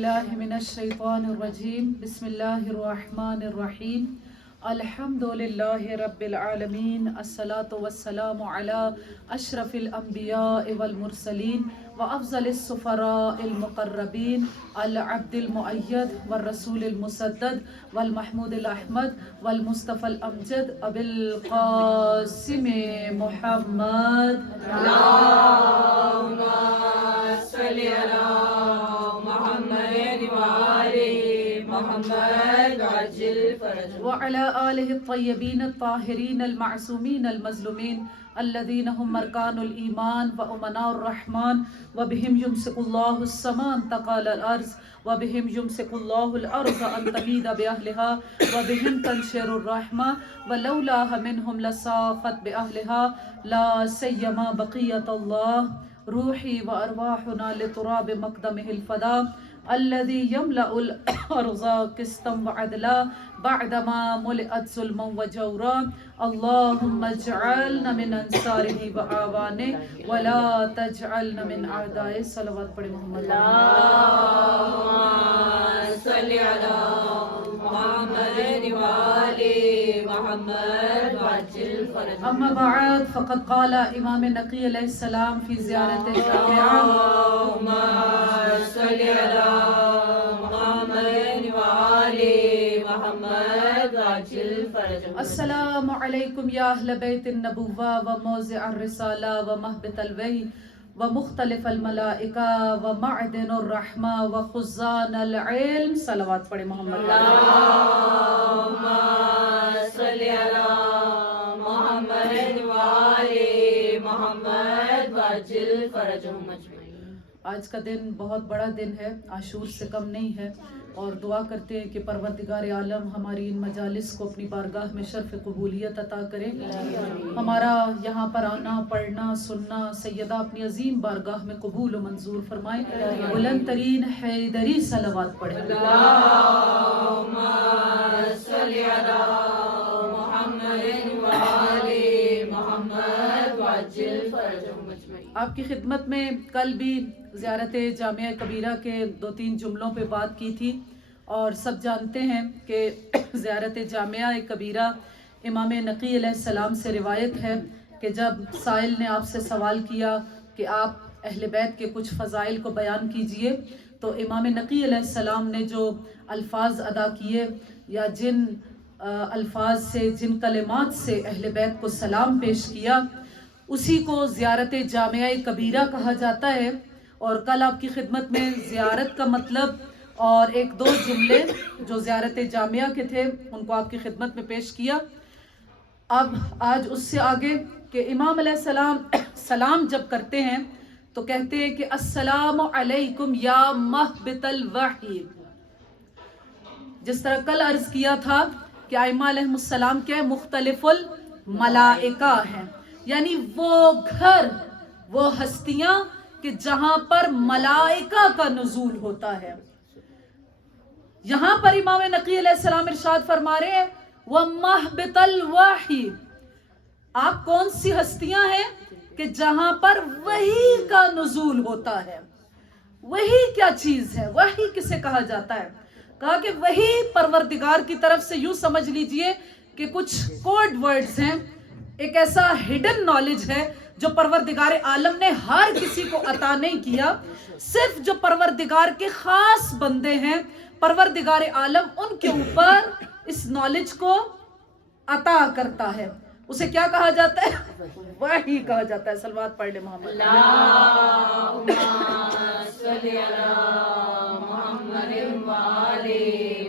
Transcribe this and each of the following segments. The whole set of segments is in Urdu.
باللہ من الشیطان الرجیم بسم اللہ الرحمن الرحیم الحمد للہ رب العالمین الصلاة والسلام علی اشرف الانبیاء والمرسلین وافضل السفراء المقربین العبد المؤید والرسول المسدد والمحمود الاحمد والمصطفى الامجد ابی القاسم محمد اللہم صلی علی محمد وعلى آله الطيبين الطاهرين المعصومين المظلومين الذين هم مركان الإيمان وأمناء الرحمن وبهم يمسك الله السماء أن تقال الأرض وبهم يمسك الله الأرض أن تميد بأهلها وبهم تنشر الرحمة ولولاها منهم لساقت بأهلها لا سيما بقية الله روحي وأرواحنا لتراب مقدمه الفداء الذي يملأ الأرض قسطا وعدلا بعدما ملئت ظلما وجورا اللهم اجعلنا من انصاره وآوانه ولا تجعلنا من أعدائه صلوات پڑھیں محمد اللهم صل على محمد وآل محمد وعجل فرجهم اما بعد فقد قال امام نقی علیہ السلام فی زیارت جامعہ اللهم صل على السلام علیکم یا اہل بیت النبوہ و موضع الرسالہ و مہبط الوحی و مختلف الملائکہ و معدن الرحمہ و خزان العلم صلوات پڑھیں محمد اللہم صلی علی محمد وآل محمد وعجل فرجهم اجمعین۔ آج کا دن بہت بڑا دن ہے، عاشور سے کم نہیں ہے، اور دعا کرتے ہیں کہ پروردگار عالم ہماری ان مجالس کو اپنی بارگاہ میں شرف قبولیت عطا کرے۔ ہمارا یہاں پر آنا، پڑھنا، سننا سیدہ اپنی عظیم بارگاہ میں قبول و منظور فرمائے۔ بلند ترین حیدری صلوات پڑھیں۔ اللہم صلی علی محمد وآل محمد وعجل فرجهم اجمعین۔ آپ کی خدمت میں کل بھی زیارت جامعہ کبیرہ کے 2-3 جملوں پہ بات کی تھی، اور سب جانتے ہیں کہ زیارت جامعہ کبیرہ امام نقی علیہ السلام سے روایت ہے کہ جب سائل نے آپ سے سوال کیا کہ آپ اہل بیت کے کچھ فضائل کو بیان کیجئے، تو امام نقی علیہ السلام نے جو الفاظ ادا کیے یا جن الفاظ سے، جن کلمات سے اہل بیت کو سلام پیش کیا، اسی کو زیارت جامعہ کبیرہ کہا جاتا ہے۔ اور کل آپ کی خدمت میں زیارت کا مطلب اور 1-2 جملے جو زیارت جامعہ کے تھے ان کو آپ کی خدمت میں پیش کیا۔ اب آج اس سے آگے کہ امام علیہ السلام سلام جب کرتے ہیں تو کہتے ہیں کہ السلام علیکم یا مہبط الوحی۔ جس طرح کل عرض کیا تھا کہ ائمہ علیہم السلام کے مختلف الملائکہ ہیں، یعنی وہ گھر، وہ ہستیاں کہ جہاں پر ملائکہ کا نزول ہوتا ہے۔ یہاں پر امام نقی علیہ السلام ارشاد فرما رہے ہیں وَمَحْبِطَ الْوَحِي، آپ کون سی ہستیاں ہیں کہ جہاں پر وحی کا نزول ہوتا ہے۔ وحی کیا چیز ہے؟ وحی کسے کہا جاتا ہے؟ کہا کہ وحی پروردگار کی طرف سے یوں سمجھ لیجئے کہ کچھ کوڈ ورڈز ہیں، ایک ایسا ہڈن نالج ہے جو پروردگار عالم نے ہر کسی کو عطا نہیں کیا، صرف جو پروردگار کے خاص بندے ہیں پروردگار عالم ان کے اوپر اس نالج کو عطا کرتا ہے۔ اسے کیا کہا جاتا ہے؟ وحی کہا جاتا ہے۔ صلوات پڑھ لیں محمد۔ اللہم صلی علی محمد وآل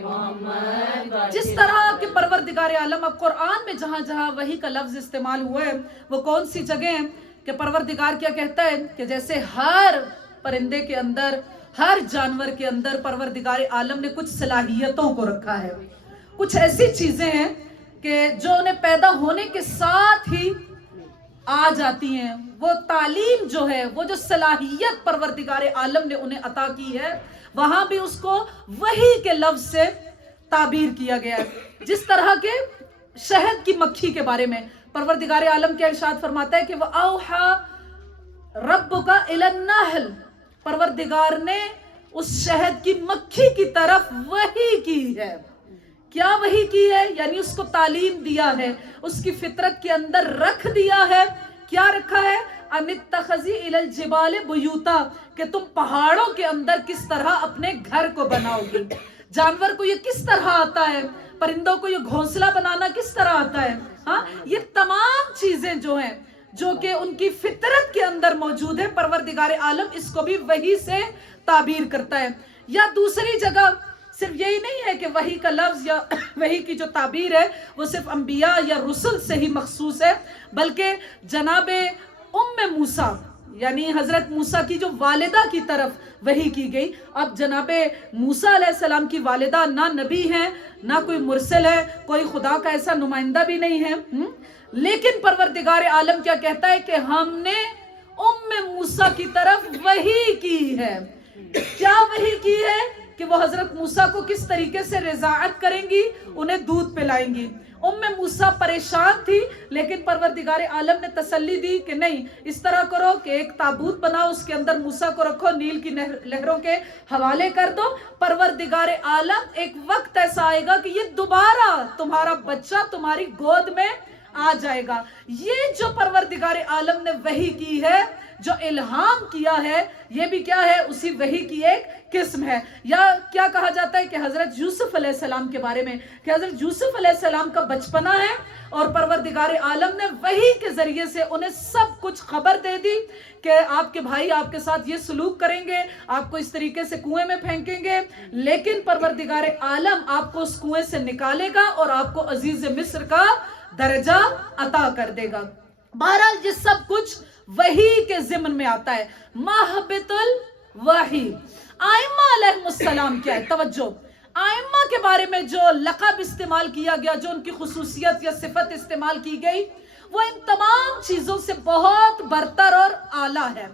محمد۔ جس طرح کہ پروردگار عالم اب قرآن میں جہاں جہاں وحی کا لفظ استعمال ہوا ہے وہ کون سی جگہ ہیں کہ پروردگار کیا کہتا ہے کہ جیسے ہر پرندے کے اندر، ہر جانور کے اندر پروردگار عالم نے کچھ صلاحیتوں کو رکھا ہے، کچھ ایسی چیزیں ہیں کہ جو انہیں پیدا ہونے کے ساتھ ہی آ جاتی ہیں۔ وہ تعلیم جو ہے، وہ جو صلاحیت پروردگار عالم نے انہیں عطا کی ہے، وہاں بھی اس کو وحی کے لفظ سے تعبیر کیا گیا ہے۔ جس طرح کے شہد کی مکھی کے بارے میں پروردگار عالم کیا ارشاد فرماتا ہے کہ وَأَوْحَى رَبُّكَ إِلَى النَّحْلِ، پروردگار نے اس شہد کی مکھی کی طرف وحی کی ہے. کیا وحی کی ہے؟ یعنی اس کو تعلیم دیا ہے، اس کی فطرت کے اندر رکھ دیا ہے. کیا رکھا ہے؟ ان اتخذی الی الجبال بیوتا، کہ تم پہاڑوں کے اندر کس طرح اپنے گھر کو بناؤ گی. جانور کو یہ کس طرح آتا ہے، پرندوں کو یہ گھونسلہ بنانا کس طرح آتا ہے. ہاں، یہ تمام چیزیں جو ہیں جو کہ ان کی فطرت کے اندر موجود ہے، پروردگار عالم اس کو بھی وحی سے تعبیر کرتا ہے. یا دوسری جگہ صرف یہی نہیں ہے کہ وحی کا لفظ یا وحی کی جو تعبیر ہے وہ صرف انبیاء یا رسل سے ہی مخصوص ہے، بلکہ جناب موسیٰ یعنی حضرت موسیٰ کی جو والدہ کی طرف وحی کی گئی. اب جناب موسیٰ علیہ السلام کی والدہ نہ نبی ہیں، نہ کوئی مرسل ہے، کوئی خدا کا ایسا نمائندہ بھی نہیں ہے، لیکن پروردگار عالم کیا کہتا ہے کہ ہم نے موسیٰ کی طرف وحی کی ہے. کیا وحی کی ہے؟ کہ وہ حضرت موسیٰ کو کس طریقے سے رضاعت کریں گی، انہیں دودھ پلائیں گی. موسیٰ پریشان تھی، لیکن پروردگار عالم نے تسلی دی کہ نہیں، اس طرح کرو کہ ایک تابوت بناؤ، اس کے اندر موسیٰ کو رکھو، نیل کی لہروں کے حوالے کر دو. پروردگار عالم ایک وقت ایسا آئے گا کہ یہ دوبارہ تمہارا بچہ تمہاری گود میں آ جائے گا. یہ جو پروردگار عالم نے وحی کی ہے، جو الہام کیا ہے، یہ بھی کیا ہے؟ اسی وحی کی ایک قسم ہے. یا کیا کہا جاتا ہے کہ حضرت یوسف علیہ السلام کے بارے میں کہ حضرت یوسف علیہ السلام کا بچپنا ہے اور پروردگار عالم نے وحی کے ذریعے سے انہیں سب کچھ خبر دے دی کہ آپ کے بھائی آپ کے ساتھ یہ سلوک کریں گے، آپ کو اس طریقے سے کنویں میں پھینکیں گے، لیکن پروردگار عالم آپ کو اس کنویں سے نکالے گا اور آپ کو عزیز مصر کا درجہ عطا کر دے گا. بہرحال یہ سب کچھ وحی کے ضمن میں آتا ہے. مہبط الوحی. ائمہ علیہ السلام کیا ہے؟ توجہ، ائمہ کے بارے میں جو لقب استعمال کیا گیا، جو ان کی خصوصیت یا صفت استعمال کی گئی، وہ ان تمام چیزوں سے بہت برتر اور اعلیٰ ہے.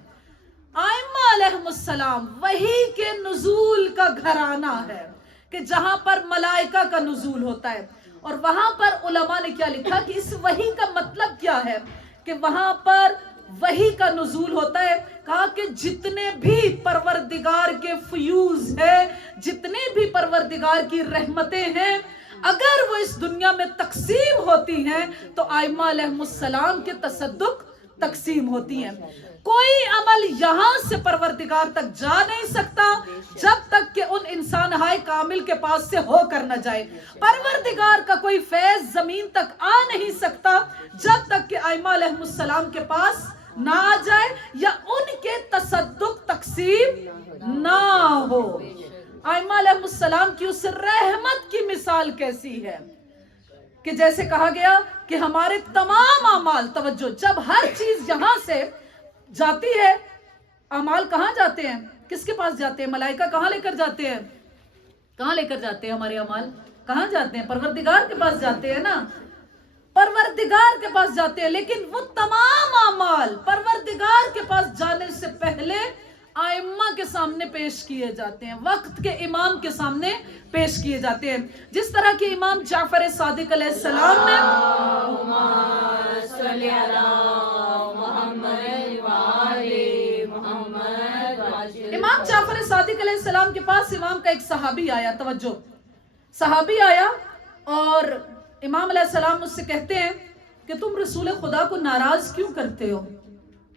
ائمہ علیہ السلام وحی کے نزول کا گھرانہ ہے کہ جہاں پر ملائکہ کا نزول ہوتا ہے. اور وہاں پر علماء نے کیا لکھا کہ اس وحی کا مطلب کیا ہے کہ وہاں پر وحی کا نزول ہوتا ہے. کہا کہ جتنے بھی پروردگار کے فیوز ہیں، جتنے بھی پروردگار کی رحمتیں ہیں، اگر وہ اس دنیا میں تقسیم ہوتی ہیں تو ائمہ علیہ السلام کے تصدق تقسیم ہوتی ہیں. کوئی عمل یہاں سے پروردگار تک جا نہیں سکتا جب تک کہ ان انسان ہائے کامل کے پاس سے ہو کر نہ جائے. پروردگار کا کوئی فیض زمین تک آ نہیں سکتا جب تک کہ ائمہ علیہ السلام کے پاس نہ آ جائے یا ان کے تصدق تقسیم نہ ہو. ائمہ علیہ السلام کی اس رحمت کی مثال کیسی ہے کہ جیسے کہا گیا کہ ہمارے تمام اعمال، توجہ، جب ہر چیز یہاں سے جاتی ہے، اعمال کہاں جاتے ہیں؟ کس کے پاس جاتے ہیں؟ ملائکہ کہاں لے کر جاتے ہیں؟ کہاں لے کر جاتے ہیں؟ ہمارے اعمال کہاں جاتے ہیں؟ پروردگار کے پاس جاتے ہیں نا، پروردگار کے پاس جاتے ہیں. لیکن وہ تمام اعمال پروردگار کے پاس جانے سے پہلے ائمہ کے سامنے پیش کیے جاتے ہیں، وقت کے امام کے سامنے پیش کیے جاتے ہیں. جس طرح کہ امام جعفر صادق علیہ السلام نے امام جعفر صادق علیہ السلام کے پاس امام کا ایک صحابی آیا. توجہ، صحابی آیا اور امام علیہ السلام اس سے کہتے ہیں کہ تم رسول خدا کو ناراض کیوں کرتے ہو؟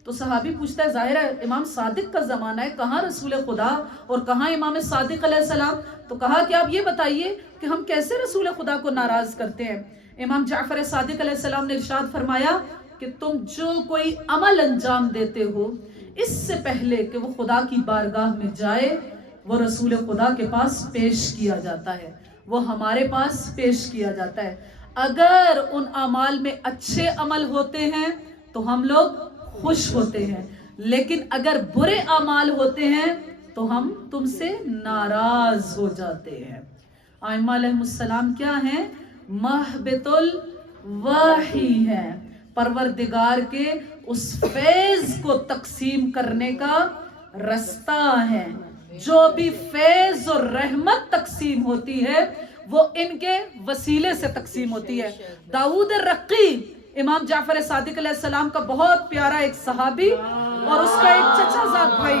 تو صحابی پوچھتا ہے، ظاہر ہے امام صادق کا زمانہ ہے، کہاں رسول خدا اور کہاں امام صادق علیہ السلام. تو کہا کہ آپ یہ بتائیے کہ ہم کیسے رسول خدا کو ناراض کرتے ہیں. امام جعفر صادق علیہ السلام نے ارشاد فرمایا کہ تم جو کوئی عمل انجام دیتے ہو، اس سے پہلے کہ وہ خدا کی بارگاہ میں جائے، وہ رسول خدا کے پاس پیش کیا جاتا ہے، وہ ہمارے پاس پیش کیا جاتا ہے. اگر ان اعمال میں اچھے عمل ہوتے ہیں تو ہم لوگ خوش ہوتے ہیں، لیکن اگر برے اعمال ہوتے ہیں تو ہم تم سے ناراض ہو جاتے ہیں. ائمہ علیہ السلام کیا ہیں؟ مہبط الوحی ہے، پروردگار کے اس فیض کو تقسیم کرنے کا رستہ ہے. جو بھی فیض اور رحمت تقسیم ہوتی ہے وہ ان کے وسیلے سے تقسیم ہوتی ہے. داؤد الرقی امام جعفر صادق علیہ السلام کا بہت پیارا ایک صحابی اور اس کا ایک چچا زاد بھائی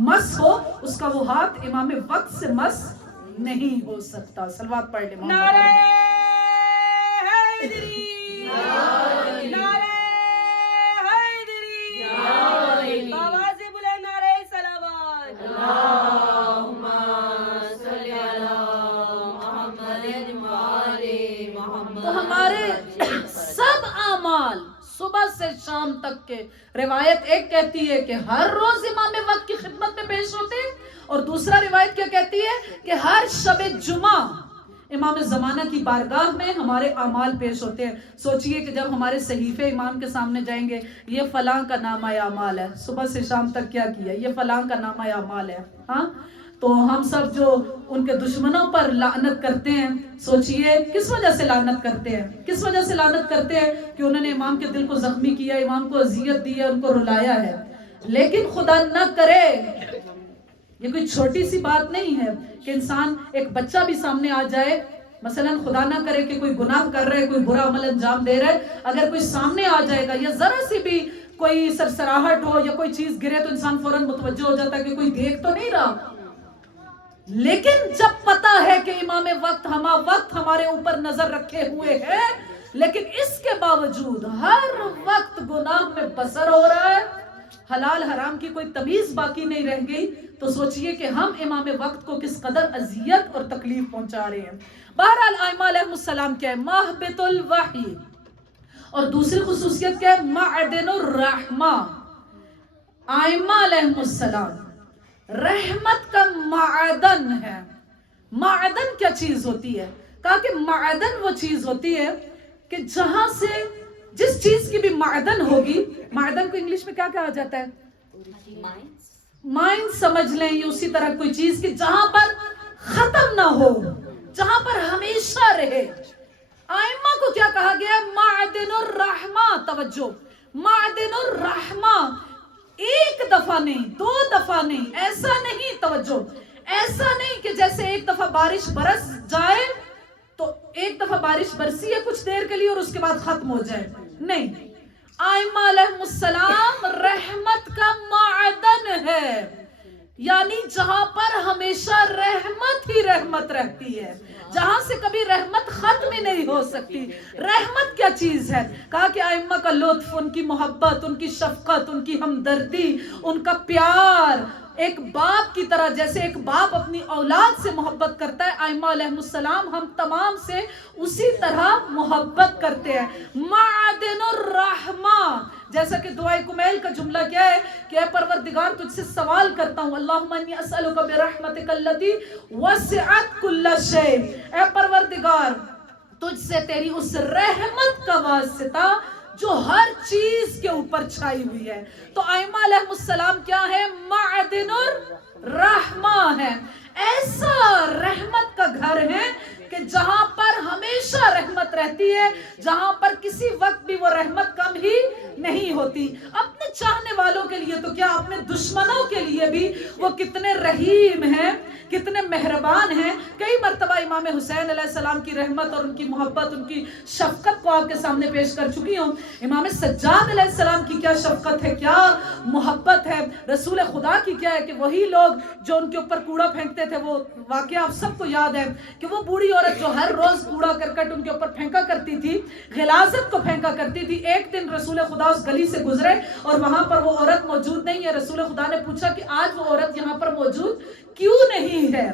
مس ہو اس کا وہ ہاتھ امام وقت سے مس نہیں ہو سکتا. صلوات پڑھ لیں. نعرہ حیدری، نعرہ حیدری، آواز بلند نعرہ صلوات. اللہم صلی علی محمد وآل محمد. تو ہمارے سب اعمال صبح سے شام تک کے، روایت ایک کہتی ہے کہ ہر روز امام وقت کی خدمت میں پیش ہوتے ہیں، اور دوسرا روایت کیا کہتی ہے کہ ہر شب جمعہ امام زمانہ کی بارگاہ میں ہمارے اعمال پیش ہوتے ہیں. سوچئے کہ جب ہمارے صحیفے امام کے سامنے جائیں گے، یہ فلاں کا نامہ اعمال ہے، صبح سے شام تک کیا کیا، یہ فلاں کا نامہ اعمال ہے. ہاں، تو ہم سب جو ان کے دشمنوں پر لعنت کرتے ہیں، سوچئے کس وجہ سے لعنت کرتے ہیں؟ کس وجہ سے لعنت کرتے ہیں؟ کہ انہوں نے امام کے دل کو زخمی کیا، امام کو اذیت دی ہے، ان کو رلایا ہے. لیکن خدا نہ کرے، یہ کوئی چھوٹی سی بات نہیں ہے کہ انسان، ایک بچہ بھی سامنے آ جائے، مثلا خدا نہ کرے کہ کوئی گناہ کر رہے، کوئی برا عمل انجام دے رہے، اگر کوئی سامنے آ جائے گا یا ذرا سی بھی کوئی سرسراہٹ ہو یا کوئی چیز گرے تو انسان فوراً متوجہ ہو جاتا ہے کہ کوئی دیکھ تو نہیں رہا. لیکن جب پتا ہے کہ امام وقت وقت ہمارے اوپر نظر رکھے ہوئے ہیں، لیکن اس کے باوجود ہر وقت گناہ میں بسر ہو رہا ہے، حلال حرام کی کوئی تمیز باقی نہیں رہ گئی، تو سوچئے کہ ہم امام وقت کو کس قدر اذیت اور تکلیف پہنچا رہے ہیں. بہرحال ائمہ علیہ السلام کیا ہے؟ مہبط الوحی. اور دوسری خصوصیت کیا ہے؟ معدن الرحمہ. ائمہ علیہ السلام رحمت کا معدن ہے. معدن کیا چیز ہوتی ہے؟ کہا کہ معدن وہ چیز ہوتی ہے کہ جہاں سے جس چیز کی بھی معدن ہوگی، معدن کو انگلش میں کیا کہا جاتا ہے؟ مائن سمجھ لیں، یہ اسی طرح کوئی چیز کہ جہاں پر ختم نہ ہو، جہاں پر ہمیشہ رہے. ائمہ کو کیا کہا گیا؟ معدن الرحمہ. توجہ، معدن الرحمہ. ایک دفعہ نہیں، دو دفعہ نہیں، ایسا نہیں. توجہ، ایسا نہیں کہ جیسے ایک دفعہ بارش برس جائے تو ایک دفعہ بارش برسی ہے کچھ دیر کے لیے اور اس کے بعد ختم ہو جائے. نہیں، ائمہ علیہ السلام رحمت کا معدن ہے، یعنی جہاں پر ہمیشہ رحمت ہی رحمت رہتی ہے، جہاں سے کبھی رحمت ختم ہی نہیں ہو سکتی. رحمت کیا چیز ہے؟ کہا کہ ائمہ کا لطف، ان کی محبت، ان کی شفقت، ان کی ہمدردی، ان کا پیار، ایک باپ کی طرح، جیسے ایک باپ اپنی اولاد سے محبت کرتا ہے، ائمہ علیہ السلام ہم تمام سے اسی طرح محبت کرتے ہیں. معدن الرحمہ. جیسا کہ دعائے کمیل کا جملہ کیا ہے کہ اے پروردگار تجھ سے سوال کرتا ہوں، اللہم انی اسألک برحمتک التی وسعت کل شیء. اے پروردگار تجھ سے تیری اس رحمت کا واسطہ جو ہر چیز کے اوپر چھائی ہوئی ہے. تو ائمہ علیہ السلام کیا ہے؟ معدن الرحمہ ہے. ایسا رحمت کا گھر ہے کہ جہاں پر ہمیشہ رحمت رہتی ہے، جہاں پر کسی وقت بھی وہ رحمت کم ہی نہیں ہوتی. اپنے چاہنے والوں کے لیے تو کیا، اپنے دشمنوں کے لیے بھی وہ کتنے رحیم ہیں، کتنے مہربان ہیں. کئی مرتبہ امام حسین علیہ السلام کی رحمت اور ان کی محبت، ان کی شفقت کو آپ کے سامنے پیش کر چکی ہوں. امام سجاد علیہ السلام کی کیا شفقت ہے، کیا محبت ہے. رسول خدا کی کیا ہے کہ وہی لوگ جو ان کے اوپر کوڑا پھینکتے تھے، وہ واقعہ آپ سب کو یاد ہے کہ وہ بوڑھی عورت جو ہر روز کوڑا کرکٹ ان کے اوپر پھینکا کرتی تھی، غلاظت کو پھینکا کرتی تھی. ایک دن رسول خدا اس گلی سے گزرے اور وہاں پر وہ عورت موجود نہیں ہے. رسول خدا نے پوچھا کہ آج وہ عورت یہاں پر موجود کیوں نہیں ہے؟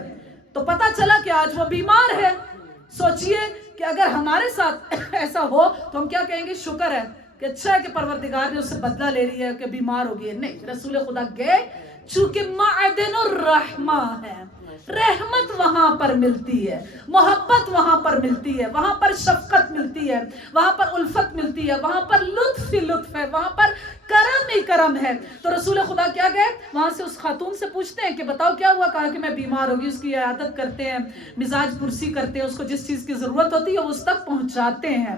تو پتا چلا کہ آج وہ بیمار ہے. سوچئے کہ اگر ہمارے ساتھ ایسا ہو تو ہم کیا کہیں گے؟ شکر ہے کہ اچھا ہے کہ پروردگار نے اس سے بدلہ لے رہی ہے کہ بیمار ہو گئی ہے. نہیں، رسول خدا گئے، چونکہ معدن الرحمہ ہے. رحمت وہاں پر ملتی ہے، محبت وہاں پر ملتی ہے، وہاں پر شفقت ملتی ہے، وہاں پر الفت ملتی ہے، وہاں پر لطف ہی لطف ہے، وہاں پر کرم ہی کرم ہے. تو رسول خدا کیا گئے وہاں سے اس خاتون سے پوچھتے ہیں کہ بتاؤ کیا ہوا؟ کہا کہ میں بیمار ہوگی. اس کی عیادت کرتے ہیں، مزاج پرسی کرتے ہیں، اس کو جس چیز کی ضرورت ہوتی ہے وہ اس تک پہنچاتے ہیں.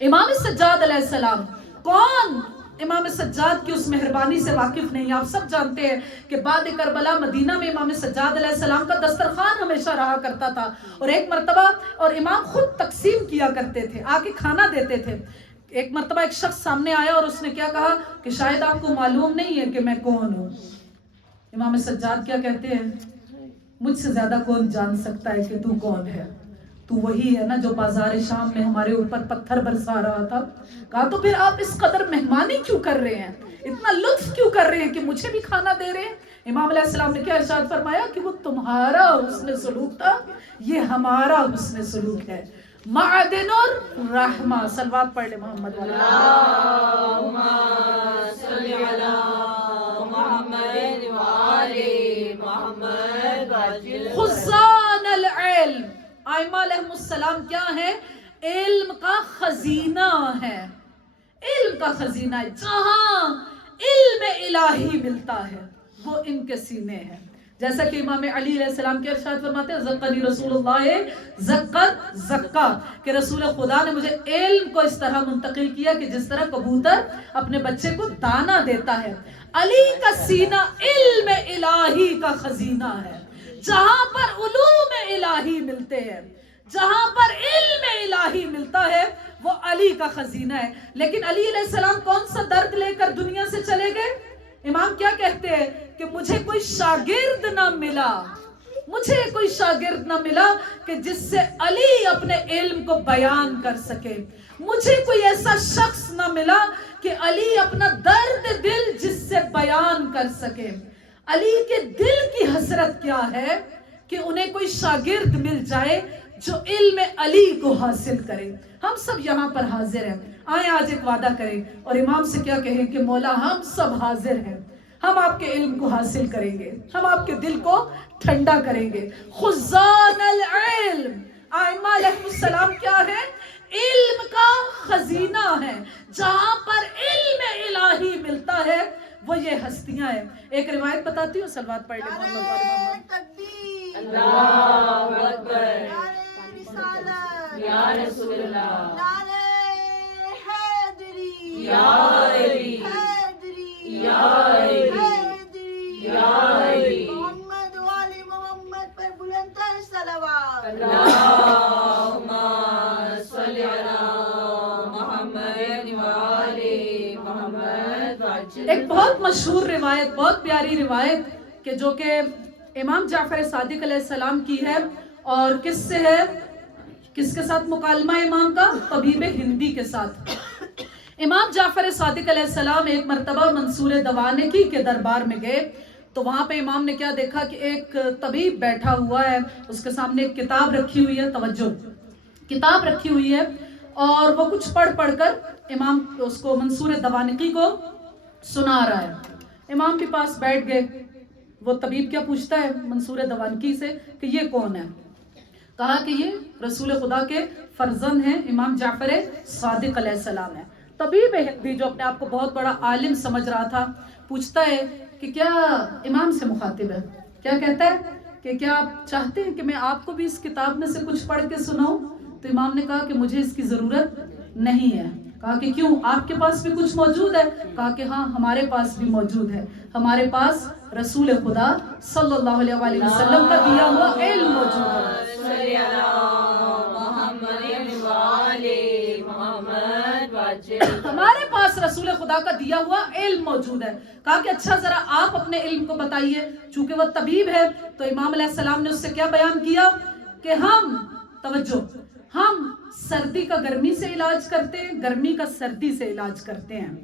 امام سجاد علیہ السلام، کون امام سجاد کی اس مہربانی سے واقف نہیں؟ آپ سب جانتے ہیں کہ بعد کربلا مدینہ میں امام سجاد علیہ السلام کا دسترخوان ہمیشہ رہا کرتا تھا، اور ایک مرتبہ اور امام خود تقسیم کیا کرتے تھے، آ کے کھانا دیتے تھے. ایک مرتبہ ایک شخص سامنے آیا اور اس نے کیا کہا کہ شاید آپ کو معلوم نہیں ہے کہ میں کون ہوں. امام سجاد کیا کہتے ہیں؟ مجھ سے زیادہ کون جان سکتا ہے کہ تو کون ہے؟ تو وہی ہے نا جو بازار شام میں ہمارے اوپر پتھر برسا رہا تھا. کہا تو پھر آپ اس قدر مہمانی کیوں کر رہے ہیں، اتنا لطف کیوں کر رہے ہیں کہ مجھے بھی کھانا دے رہے ہیں؟ امام علیہ السلام نے کیا ارشاد فرمایا کہ وہ تمہارا حسن سلوک تھا، یہ ہمارا حسن سلوک ہے. معدن الرحمہ. صلوات پڑھ لے محمد والا. اللہم صلی علی محمد وآل محمد وجل. خزان العلم. ائمہ علیہ السلام کیا ہے؟ علم کا خزینہ ہے. علم کا خزینہ ہے. جہاں علم الہی ملتا ہے وہ ان کے سینے ہے. جیسا کہ امام علی علیہ السلام کے ارشاد فرماتے ہیں زکانی رسول اللہ زکت زکا، کہ رسول خدا نے مجھے علم کو اس طرح منتقل کیا کہ جس طرح کبوتر اپنے بچے کو دانا دیتا ہے. علی کا سینہ علم الہی کا خزینہ ہے. جہاں پر علوم الہی ملتے ہیں، جہاں پر علم الہی ملتا ہے وہ علی کا خزینہ ہے. لیکن علی علیہ السلام کون سا درد لے کر دنیا سے چلے گئے؟ امام کیا کہتے ہیں کہ مجھے کوئی شاگرد نہ ملا، مجھے کوئی شاگرد نہ ملا کہ جس سے علی اپنے علم کو بیان کر سکے. مجھے کوئی ایسا شخص نہ ملا کہ علی اپنا درد دل جس سے بیان کر سکے. علی کے دل کی حسرت کیا ہے کہ انہیں کوئی شاگرد مل جائے جو علم علی کو حاصل کرے. ہم سب یہاں پر حاضر ہیں. آئیں آج ایک وعدہ کریں اور امام سے کیا کہیں کہ مولا ہم سب حاضر ہیں، ہم آپ کے علم کو حاصل کریں گے، ہم آپ کے دل کو ٹھنڈا کریں گے. خزان العلم. ائمہ علیہ السلام کیا ہے؟ علم کا خزینہ ہے. جہاں پر علم الہی ملتا ہے وہ یہ ہستیاں ہیں. ایک روایت بتاتی ہوں، صلوات پڑھ لیں محمد والے محمد. اللہ اکبر. یا یا رسول اللہ. یا علی. یا علی. یا علی. محمد والی محمد پر بلندتر صلوات. اللہم صلی علی محمد وآل محمد وجل. ایک بہت مشہور روایت، بہت پیاری روایت کہ جو کہ امام جعفر صادق علیہ السلام کی ہے، اور کس سے ہے؟ کس کے ساتھ مکالمہ امام کا؟ طبیب ہندی کے ساتھ. امام جعفر صادق علیہ السلام ایک مرتبہ منصور دوانقی کے دربار میں گئے تو وہاں پہ امام نے کیا دیکھا کہ ایک طبیب بیٹھا ہوا ہے، اس کے سامنے ایک کتاب رکھی ہوئی ہے. توجہ، کتاب رکھی ہوئی ہے اور وہ کچھ پڑھ پڑھ کر امام اس کو منصور دوانقی کو سنا رہا ہے. امام کے پاس بیٹھ گئے. وہ طبیب کیا پوچھتا ہے منصور دوانقی سے کہ یہ کون ہے؟ کہا کہ یہ رسول خدا کے فرزند ہیں، امام جعفر صادق علیہ السلام ہے. طبیب ہندی جو اپنے آپ کو بہت بڑا عالم سمجھ رہا تھا پوچھتا ہے کہ کیا امام سے مخاطب ہے، کیا کہتا ہے کہ کیا آپ چاہتے ہیں کہ میں آپ کو بھی اس کتاب میں سے کچھ پڑھ کے سناؤں؟ تو امام نے کہا کہ مجھے اس کی ضرورت نہیں ہے. کہا کہ کیوں، آپ کے پاس بھی کچھ موجود ہے؟ کہا کہ ہاں ہمارے پاس بھی موجود ہے، ہمارے پاس رسول خدا صلی اللہ علیہ وآلہ وسلم کا دیا ہوا علم موجود ہے. صلی علی محمد وآل محمد وجل. ہمارے پاس رسول خدا کا دیا ہوا علم موجود ہے. کہا کہ اچھا ذرا آپ اپنے علم کو بتائیے. چونکہ وہ طبیب ہے تو امام علیہ السلام نے اس سے کیا بیان کیا کہ ہم، توجہ، ہم سردی کا گرمی سے علاج کرتے ہیں، گرمی کا سردی سے علاج کرتے ہیں،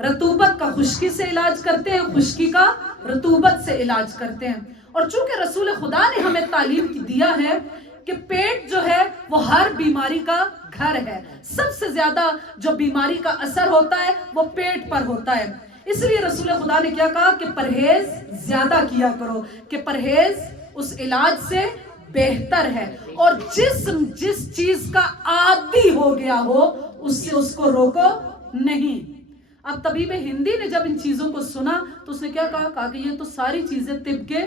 رطوبت کا خشکی سے علاج کرتے ہیں، خشکی کا رطوبت سے علاج کرتے ہیں. اور چونکہ رسول خدا نے ہمیں تعلیم دیا ہے کہ پیٹ جو ہے وہ ہر بیماری کا گھر ہے، سب سے زیادہ جو بیماری کا اثر ہوتا ہے وہ پیٹ پر ہوتا ہے. اس لیے رسول خدا نے کیا کہا کہ پرہیز زیادہ کیا کرو، کہ پرہیز اس علاج سے بہتر ہے. اور جسم جس چیز کا عادی ہو گیا ہو اس سے اس کو روکو نہیں. اب طبیب ہندی نے جب ان چیزوں کو سنا تو اس نے کیا کہا؟ کہا کہ یہ تو ساری چیزیں طب کے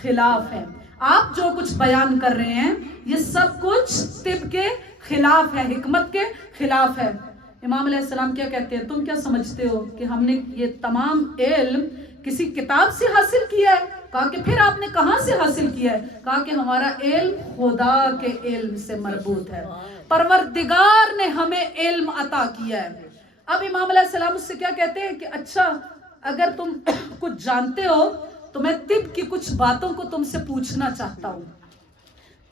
خلاف ہیں. آپ جو کچھ بیان کر رہے ہیں یہ سب کچھ طب کے خلاف ہے، حکمت کے خلاف ہے. امام علیہ السلام کیا کہتے ہیں؟ تم کیا سمجھتے ہو کہ ہم نے یہ تمام علم کسی کتاب سے حاصل کیا ہے؟ کہا کہ پھر آپ نے کہاں سے حاصل کیا ہے؟ کہا کہ ہمارا علم خدا کے علم سے مربوط ہے، پروردگار نے ہمیں علم عطا کیا ہے. اب امام علیہ السلام اس سے کیا کہتے ہیں کہ اچھا اگر تم کچھ جانتے ہو تو میں طب کی کچھ باتوں کو تم سے پوچھنا چاہتا ہوں،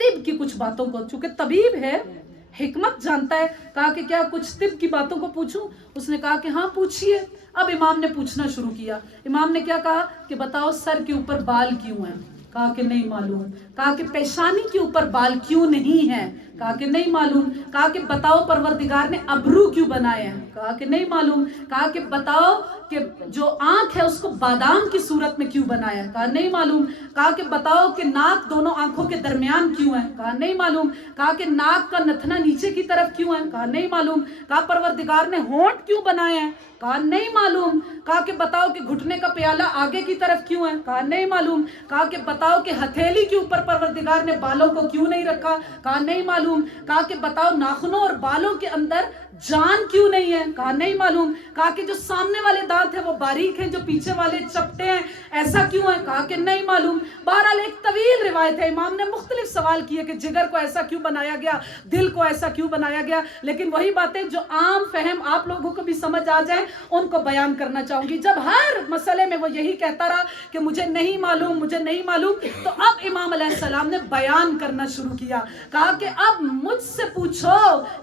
طب کی کچھ باتوں کو، چونکہ طبیب ہے، حکمت جانتا ہے. کہا کہ کیا کچھ طب کی باتوں کو پوچھوں؟ اس نے کہا کہ ہاں پوچھیے. اب امام نے پوچھنا شروع کیا. امام نے کیا کہا کہ بتاؤ سر کے اوپر بال کیوں ہیں؟ کہا کہ نہیں معلوم. کہا کہ پیشانی کے اوپر بال کیوں نہیں ہیں؟ کہا کہ نہیں معلوم. کہا کہ بتاؤ پروردگار نے ابرو کیوں بنائے ہیں؟ کہا کہ نہیں معلوم. کہا کہ بتاؤ کہ جو آنکھ ہے اس کو بادام کی صورت میں کیوں بنایا ہے؟ کہا نہیں معلوم. کہا کہ بتاؤ کہ ناک دونوں آنکھوں کے درمیان کیوں ہے؟ کہا نہیں معلوم. کہا کہ ناک کا نتنا نیچے کی طرف کیوں ہے؟ کہا نہیں معلوم. کہا پروردگار نے ہونٹ کیوں بنائے ہیں؟ کہا نہیں معلوم. کہا کہ بتاؤ کہ گھٹنے کا پیالہ آگے کی طرف کیوں ہے؟ کہا نہیں معلوم. کہا کہ بتاؤ کہ ہتھیلی کے اوپر پروردگار نے بالوں کو کیوں نہیں رکھا؟ کہا نہیں معلوم. کہا کہ بتاؤ ناخنوں اور بالوں کے اندر جان کیوں نہیں ہے؟ کہا نہیں معلوم. کہا کہ جو سامنے والے دانت ہیں وہ باریک ہیں، جو پیچھے والے چپٹے ہیں، ایسا کیوں ہے؟ کہا کہ نہیں معلوم. بہرحال ایک طویل روایت ہے. امام نے مختلف سوال کیے کہ جگر کو ایسا کیوں بنایا گیا، دل کو ایسا کیوں بنایا گیا، لیکن وہی باتیں جو عام فہم آپ لوگوں کو بھی سمجھ آ جائیں ان کو بیان کرنا چاہوں گی. جب ہر مسئلے میں وہ یہی کہتا رہا کہ مجھے نہیں معلوم، مجھے نہیں معلوم، تو اب امام علیہ السلام نے بیان کرنا شروع کیا. کہا کہ اب مجھ سے پوچھو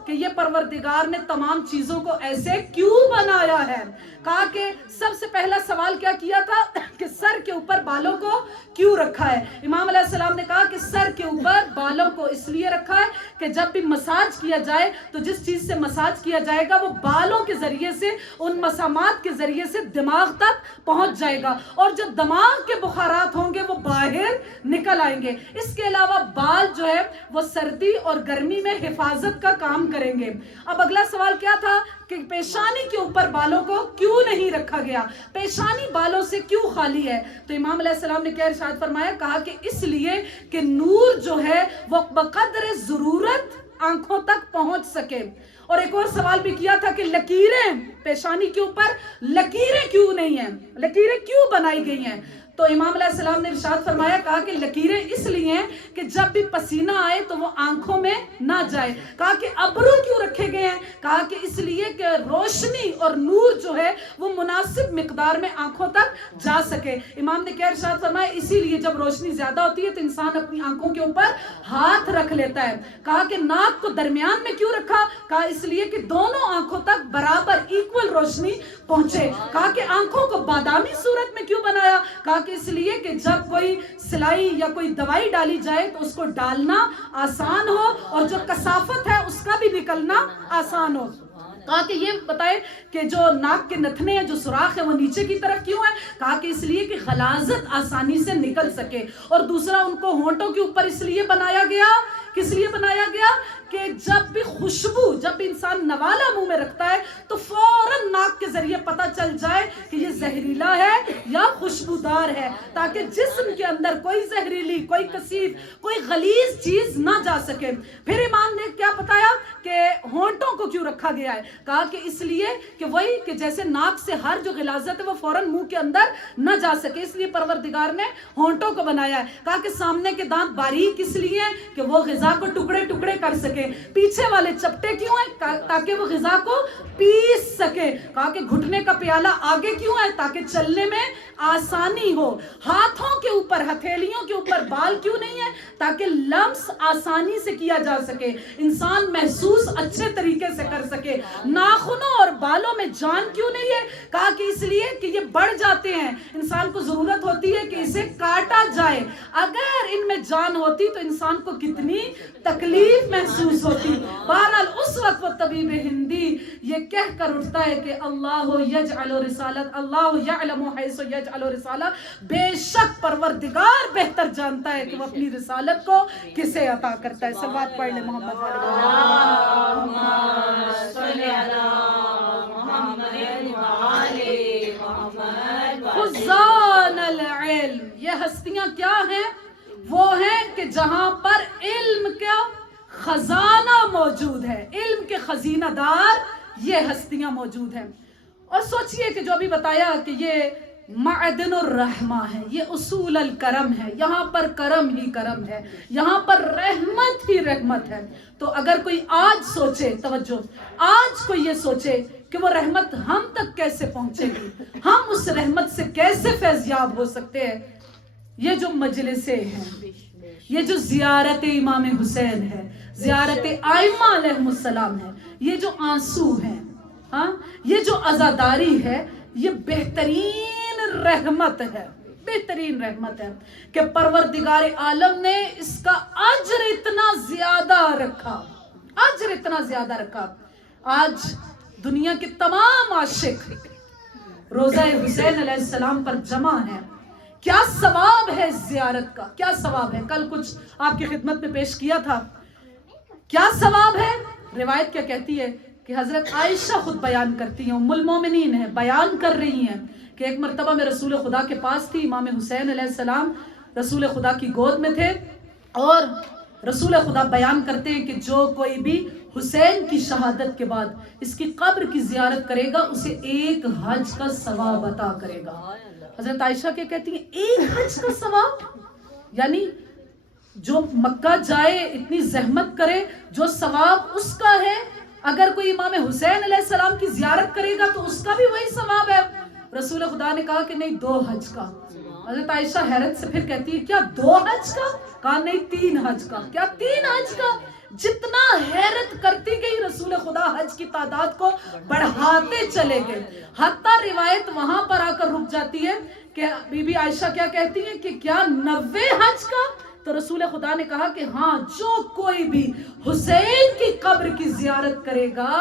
کہ یہ پروردگار نے تمام چیزوں کو ایسے کیوں بنایا ہے. کہا کہ سب سے پہلا سوال کیا کیا تھا کہ سر کے اوپر بالوں کو کیوں رکھا ہے. امام علیہ السلام نے کہا کہ سر کے اوپر بالوں کو اس لیے رکھا ہے کہ جب بھی مساج کیا جائے تو جس چیز سے مساج کیا جائے گا وہ بالوں کے ذریعے سے، ان مسامات کے ذریعے سے دماغ تک پہنچ جائے گا، اور جو دماغ کے بخارات ہوں گے وہ باہر نکل آئیں گے. اس کے علاوہ بال جو ہے وہ سردی اور گرمی میں حفاظت کا کام کریں گے. اب اگلا سوال کیا تھا کہ پیشانی کے اوپر بالوں کو کیوں نہیں رکھا گیا، پیشانی بالوں سے کیوں خالی ہے؟ تو امام علیہ السلام نے کیا ارشاد فرمایا؟ کہا کہ اس لیے کہ نور جو ہے وہ بقدر ضرورت آنکھوں تک پہنچ سکے. اور ایک اور سوال بھی کیا تھا کہ لکیریں، پیشانی کے اوپر لکیریں کیوں نہیں ہیں، لکیریں کیوں بنائی گئی ہیں؟ تو امام علیہ السلام نے ارشاد فرمایا، کہا کہ لکیریں اس لیے ہیں کہ جب بھی پسینہ آئے تو وہ آنکھوں میں نہ جائے. کہا کہ ابرو کیوں رکھے گئے ہیں؟ کہا کہ اس لیے کہ روشنی اور نور جو ہے وہ مناسب مقدار میں آنکھوں تک جا سکے. امام نے کیا ارشاد فرمایا؟ اسی لیے جب روشنی زیادہ ہوتی ہے تو انسان اپنی آنکھوں کے اوپر ہاتھ رکھ لیتا ہے. کہا کہ ناک کو درمیان میں کیوں رکھا؟ کہا اس لیے کہ دونوں آنکھوں تک برابر ایکول روشنی پہنچے. کہا کہ آنکھوں کو بادامی صورت میں کیوں بنایا؟ کہا کہ اس لیے کہ جب کوئی سلائی یا کوئی دوائی ڈالی جائے تو اس کو ڈالنا آسان ہو اور جو کثافت ہے اس کا بھی نکلنا آسان ہو. کہا کہ یہ بتائے کہ جو ناک کے نتھنے ہیں، جو سوراخ ہے، وہ نیچے کی طرف کیوں ہے؟ کہا کہ اس لیے کہ غلاظت آسانی سے نکل سکے. اور دوسرا ان کو ہونٹوں کے اوپر اس لیے بنایا گیا، کس لیے بنایا گیا کہ جب بھی خوشبو، جب بھی انسان نوالا منہ میں رکھتا ہے تو فوراً ناک کے ذریعے پتہ چل جائے کہ یہ زہریلا ہے یا خوشبودار ہے، تاکہ جسم کے اندر کوئی زہریلی، کوئی کثیف، کوئی غلیظ چیز نہ جا سکے. پھر امام نے کیا بتایا کہ ہونٹوں کو کیوں رکھا گیا ہے؟ کہا کہ اس لیے کہ وہی کہ جیسے ناک سے ہر جو غلاظت ہے وہ فوراً منہ کے اندر نہ جا سکے، اس لیے پروردگار نے ہونٹوں کو بنایا ہے. کہا کہ سامنے کے دانت باریک اس لیے ہیں کہ وہ غذا کو ٹکڑے ٹکڑے کر سکے. پیچھے والے چپٹے کیوں ہیں؟ تاکہ وہ غذا کو پیس سکے. کہا کہ گھٹنے کا پیالہ آگے کیوں ہے؟ تاکہ چلنے میں آسانی ہو. ہاتھوں کے اوپر، ہتھیلیوں کے اوپر بال کیوں نہیں ہے؟ تاکہ لمس آسانی سے کیا جا سکے، انسان محسوس اچھے طریقے سے کر سکے. ناخنوں اور بالوں میں جان کیوں نہیں ہے؟ کہا کہ اس لیے کہ یہ بڑھ جاتے ہیں، انسان کو ضرورت ہوتی ہے کہ اسے کاٹا جائے. اگر ان میں جان ہوتی تو انسان کو کتنی تکلیف محسوس ہوتی. بہرحال اس وقت وہ طبیب ہندی یہ کہہ کر اٹھتا ہے کہ اللہ یجعل رسالت، اللہ یعلم حیث یجعل رسالہ، بے شک پروردگار بہتر جانتا ہے کہ وہ اپنی رسالت کو کسے عطا کرتا ہے. صلوات پڑھ لیں محمد والے. اللہم صلی علی محمد وعلی محمد. خزان العلم، یہ ہستیاں کیا ہیں؟ وہ ہیں کہ جہاں پر علم کا خزانہ موجود ہے، علم کے خزینہ دار یہ ہستیاں موجود ہیں. اور سوچئے کہ جو بھی بتایا کہ یہ معدن الرحمہ ہے، یہ اصول الکرم ہے، یہاں پر کرم ہی کرم ہے، یہاں پر رحمت ہی رحمت ہے. تو اگر کوئی آج سوچے، توجہ، آج کوئی یہ سوچے کہ وہ رحمت ہم تک کیسے پہنچے گی، ہم اس رحمت سے کیسے فیض یاب ہو سکتے ہیں، یہ جو مجلسیں ہیں، یہ جو زیارت امام حسین ہے، زیارت ائمہ علیہم السلام ہے، یہ جو آنسو ہیں، ہاں، یہ جو عزاداری ہے، یہ بہترین رحمت ہے، بہترین رحمت ہے کہ پروردگار عالم نے اس کا اجر اتنا زیادہ رکھا، اجر اتنا زیادہ رکھا۔ آج دنیا کے تمام عاشق روضہ حسین علیہ السلام پر جمع ہیں۔ کیا ثواب ہے اس زیارت کا، کیا ثواب ہے؟ کل کچھ آپ کی خدمت میں پیش کیا تھا، کیا ثواب ہے؟ روایت کیا کہتی ہے کہ حضرت عائشہ خود بیان کرتی ہیں، ام المومنین ہیں، بیان کر رہی ہیں کہ ایک مرتبہ میں رسول خدا کے پاس تھی، امام حسین علیہ السلام رسول خدا کی گود میں تھے، اور رسول خدا بیان کرتے ہیں کہ جو کوئی بھی حسین کی شہادت کے بعد اس کی قبر کی زیارت کرے گا اسے ایک حج کا ثواب عطا کرے گا۔ حضرت عائشہ کیا کہتی ہیں؟ ایک حج کا ثواب، یعنی جو مکہ جائے، اتنی زحمت کرے، جو ثواب اس کا ہے، اگر کوئی امام حسین علیہ السلام کی زیارت کرے گا تو اس کا بھی وہی ثواب ہے۔ رسول خدا نے کہا کہ نہیں، 2 حج کا۔ حضرت عائشہ حیرت سے پھر کہتی ہے کیا 2 حج کا؟ کہا نہیں، 3 حج کا۔ کیا 3 حج کا؟ جتنا حیرت کرتی گئی رسول خدا حج کی تعداد کو بڑھاتے چلے گئے، حتیٰ روایت وہاں پر آ کر رک جاتی ہے کہ بی بی عائشہ کیا کہتی ہیں کہ کیا 90 حج کا؟ تو رسول خدا نے کہا کہ ہاں، جو کوئی بھی حسین کی قبر کی زیارت کرے گا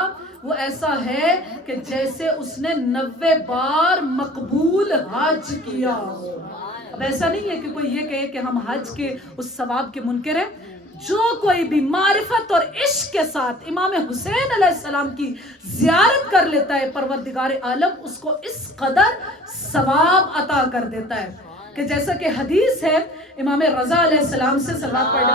وہ ایسا ہے کہ جیسے اس نے 90 بار مقبول حج کیا ہو۔ اب ایسا نہیں ہے کہ کوئی یہ کہے کہ ہم حج کے اس ثواب کے منکر ہیں۔ جو کوئی بھی معرفت اور عشق کے ساتھ امام حسین علیہ السلام کی زیارت کر لیتا ہے، پروردگار عالم اس کو اس قدر ثواب عطا کر دیتا ہے کہ جیسا کہ حدیث ہے امام رضا علیہ السلام سے، صلوات پڑھ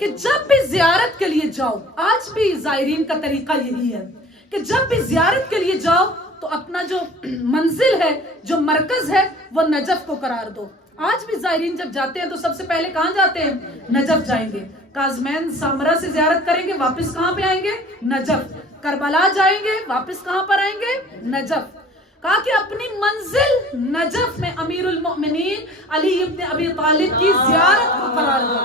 کہ جب بھی زیارت کے لیے جاؤ، آج بھی زائرین کا طریقہ یہی ہے کہ جب بھی زیارت کے لیے جاؤ تو اپنا جو منزل ہے، جو مرکز ہے، وہ نجف کو قرار دو۔ آج بھی زائرین جب جاتے ہیں تو سب سے پہلے کہاں جاتے ہیں؟ نجف جائیں گے۔ کاظمین سامرا سے زیارت کریں گے، واپس کہاں پہ آئیں گے؟ نجف۔ کربلا جائیں گے، واپس کہاں پر آئیں گے؟ نجف۔ کہا کہ اپنی منزل نجف میں امیر المؤمنین علی ابن ابی طالب کی زیارت کو قرار دو۔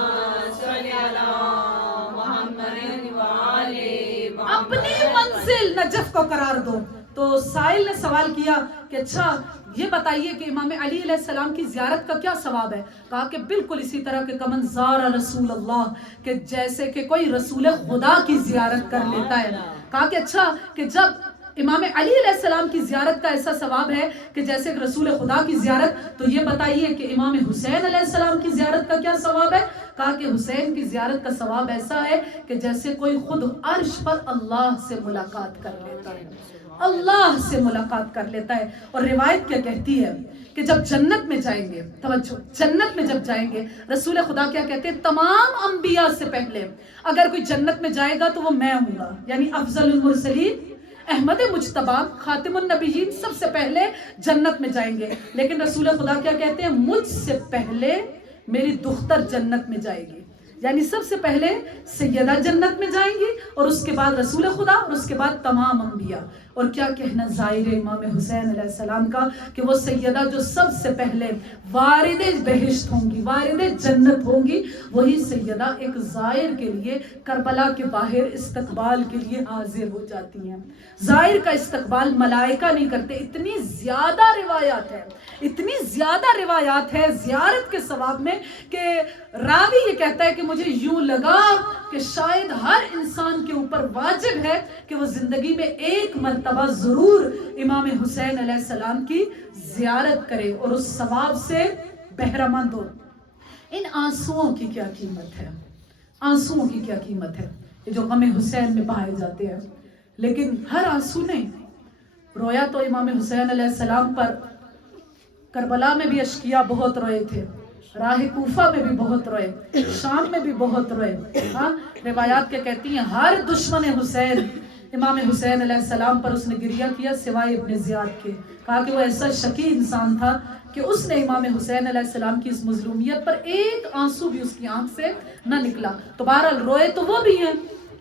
اپنی منزل نجف کو قرار دو۔ تو سائل نے سوال کیا کہ اچھا یہ بتائیے کہ امام علی علیہ السلام کی زیارت کا کیا ثواب ہے؟ کہا کہ بالکل اسی طرح کہ کمن زار رسول اللہ، کہ جیسے کہ کوئی رسول خدا کی زیارت کر لیتا ہے۔ کہا کہ اچھا کہ جب امام علی علیہ السلام کی زیارت کا ایسا ثواب ہے کہ جیسے کہ رسول خدا کی زیارت، تو یہ بتائیے کہ امام حسین علیہ السلام کی زیارت کا کیا ثواب ہے؟ کہا کہ حسین کی زیارت کا ثواب ایسا ہے کہ جیسے کوئی خود عرش پر اللہ سے ملاقات کر لیتا ہے، اللہ سے ملاقات کر لیتا ہے۔ اور روایت کیا کہتی ہے کہ جب جنت میں جائیں گے، توجہ، جنت میں جب جائیں گے، رسول خدا کیا کہتے ہیں؟ تمام انبیاء سے پہلے اگر کوئی جنت میں جائے گا تو وہ میں ہوں گا، یعنی افضل المرسلین، احمد مجتبی، خاتم النبیین سب سے پہلے جنت میں جائیں گے۔ لیکن رسول خدا کیا کہتے ہیں؟ مجھ سے پہلے میری دختر جنت میں جائے گی، یعنی سب سے پہلے سیدہ جنت میں جائیں گی، اور اس کے بعد رسول خدا، اور اس کے بعد تمام انبیاء۔ اور کیا کہنا زائر امام حسین علیہ السلام کا کہ وہ سیدہ جو سب سے پہلے وارد بہشت ہوں گی، وارد جنت ہوں گی، وہی سیدہ ایک زائر کے لیے کربلا کے باہر استقبال کے لیے حاضر ہو جاتی ہیں۔ زائر کا استقبال ملائکہ نہیں کرتے۔ اتنی زیادہ روایات ہے، اتنی زیادہ روایات ہے زیارت کے ثواب میں کہ راوی یہ کہتا ہے کہ مجھے یوں لگا کہ شاید ہر انسان کے اوپر واجب ہے کہ وہ زندگی میں ایک مرتبہ ضرور امام حسین علیہ السلام کی زیارت کرے اور اس ثواب سے بہرہ مند ہو۔ ان آنسوؤں کی کیا قیمت ہے، آنسوؤں کی کیا قیمت ہے، یہ جو غم حسین میں بہائے جاتے ہیں۔ لیکن ہر آنسو نہیں، رویا تو امام حسین علیہ السلام پر کربلا میں بھی اشقیاء بہت روئے تھے، راہ کوفہ میں بھی بہت روئے، شام میں بھی بہت روئے۔ ہاں، روایات کیا کہتی ہیں؟ ہر دشمن حسین امام حسین علیہ السلام پر اس نے گریہ کیا سوائے ابن زیاد کے۔ کہا کہ وہ ایسا شقی انسان تھا کہ اس نے امام حسین علیہ السلام کی اس مظلومیت پر ایک آنسو بھی اس کی آنکھ سے نہ نکلا۔ تو بہرحال روئے تو وہ بھی ہیں،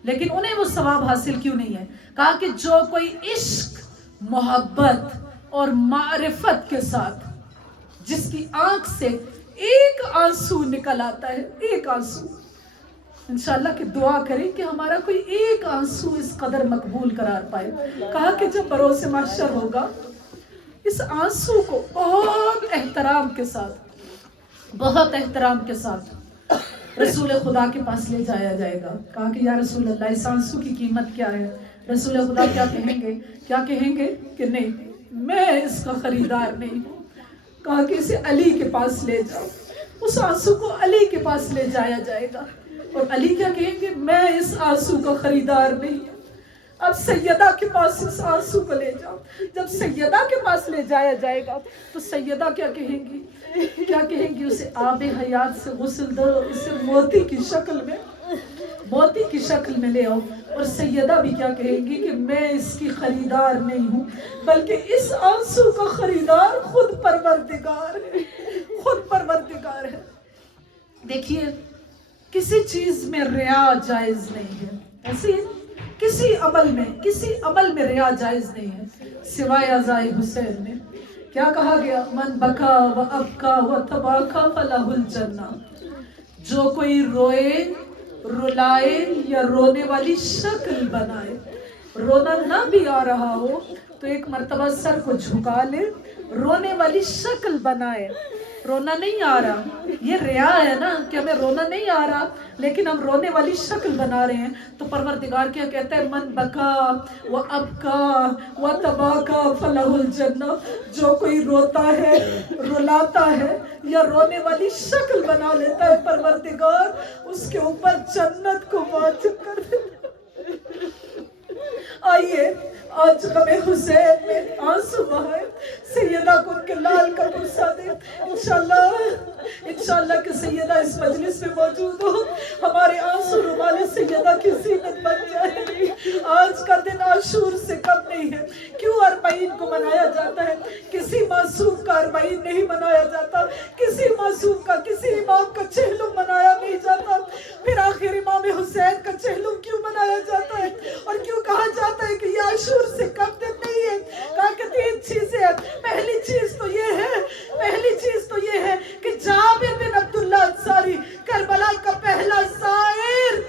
لیکن انہیں وہ ثواب حاصل کیوں نہیں ہے؟ کہا کہ جو کوئی عشق، محبت اور معرفت کے ساتھ جس کی آنکھ سے ایک آنسو نکل آتا ہے، ایک آنسو، انشاءاللہ کہ دعا کریں کہ ہمارا کوئی ایک آنسو اس قدر مقبول قرار پائے. کہا کہ جب بروز محشر ہوگا اس آنسو کو بہت احترام کے ساتھ، بہت احترام کے ساتھ رسول خدا کے پاس لے جایا جائے گا. کہا کہ یا رسول اللہ اس آنسو کی قیمت کیا ہے؟ رسول خدا کیا کہیں گے؟ کیا کہیں گے کہ نہیں، میں اس کا خریدار نہیں ہوں. کہا کہ اسے علی کے پاس لے جاؤ. اس آنسو کو علی کے پاس لے جایا جائے گا اور علی کیا کہیں گے؟ میں اس آنسو کا خریدار نہیں ہوں. اب سیدہ کے پاس اس آنسو کو لے جاؤ. جب سیدہ کے پاس لے جایا جائے گا تو سیدہ کیا کہیں گی؟ کیا کہیں گی؟ اسے آب حیات سے غسل دو، اسے موتی کی شکل میں، موتی کی شکل میں لے آؤ. اور سیدہ بھی کیا کہیں گی کہ میں اس کی خریدار نہیں ہوں بلکہ اس آنسو کا خریدار خود پروردگار ہے، خود پروردگار ہے. دیکھیے کسی چیز میں ریا جائز نہیں ہے، ایسی کسی عمل میں ریا جائز نہیں ہے سوائے عزائے حسین میں. کیا کہا گیا؟ من بکا و ابکا و تباکا فلہ الجنہ. جو کوئی روئے، رلائے یا رونے والی شکل بنائے، رونا نہ بھی آ رہا ہو تو ایک مرتبہ سر کو جھکا لے، رونے والی شکل بنائے. رونا نہیں آ رہا، یہ ریا ہے نا کہ ہمیں رونا نہیں آ رہا لیکن ہم رونے والی شکل بنا رہے ہیں. تو پروردگار کیا کہتا ہے؟ من بکا و ابکا و تباکا فلہ الجنہ. جو کوئی روتا ہے، رلاتا ہے یا رونے والی شکل بنا لیتا ہے، پروردگار اس کے اوپر جنت کو واجب کر دیتا. آئیے آج غم حسین میں آنسو بہائے، سیدہ کو ان کے لال کا بوسہ دے. انشاءاللہ کہ سیدہ اس مجلس میں موجود ہو، ہمارے آنسو رومال سیدہ کی زینت بن جائے. آج کا دن عاشور سے کم نہیں ہے. کیوں 40 کو منایا جاتا ہے؟ کسی معصوم کا 40 نہیں منایا جاتا، کسی معصوم کا، کسی امام کا چہلم منایا نہیں جاتا. پھر آخر امام حسین کا چہلم کیوں منایا جاتا ہے اور کیوں کہا جاتا ہے کہ یہ عاشور سے کم دن نہیں ہے؟ کہا کہ 3 چیزیں ہیں. پہلی چیز تو یہ ہے کہ جابر بن عبداللہ انصاری کربلا کا پہلا زائر